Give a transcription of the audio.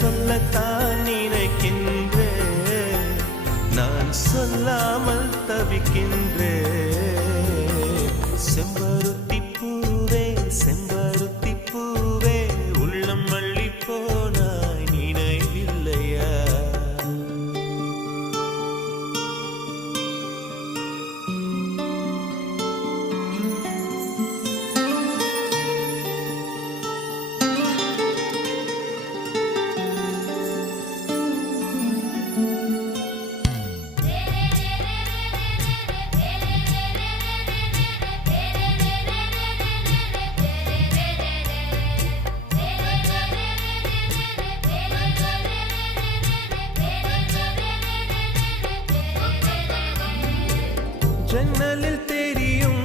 சொல்லத்தான் நினைக்கின்றேன், நான் சொல்லாமல் தவிக்கின்றேன். செம்பருத்தி பூவே செம்பருத்தி பூவே உள்ளம் மல்லி போனாய் நினைவில்லையா? ஜன்னலில் தெரியும்